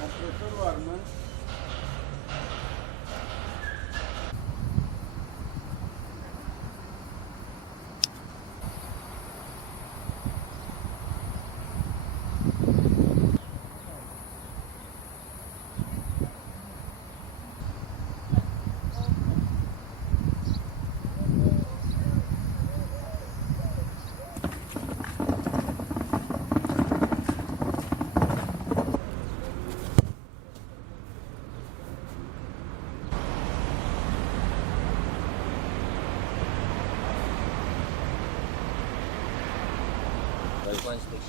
Kompresör var mı?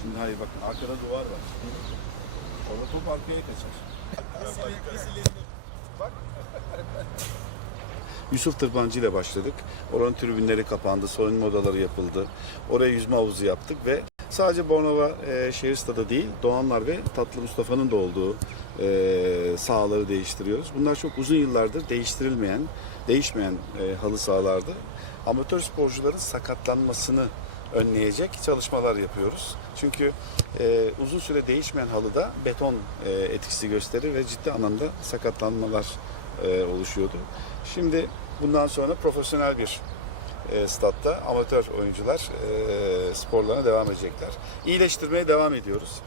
Şimdi hayır bakın arkada duvar var. Orada top arkaya kaçar. Yusuf Tırbancı ile başladık. Oranın tribünleri kapandı, soyunma odaları yapıldı. Oraya yüzme havuzu yaptık ve sadece Bornova e, şehir stadı değil, Doğanlar ve Tatlı Mustafa'nın da olduğu e, sahaları değiştiriyoruz. Bunlar çok uzun yıllardır değiştirilmeyen, değişmeyen e, halı sahalardı. Amatör sporcuların sakatlanmasını önleyecek çalışmalar yapıyoruz. Çünkü e, uzun süre değişmeyen halıda beton e, etkisi gösterir ve ciddi anlamda sakatlanmalar e, oluşuyordu. Şimdi bundan sonra profesyonel bir e, statta amatör oyuncular e, sporlarına devam edecekler. İyileştirmeye devam ediyoruz.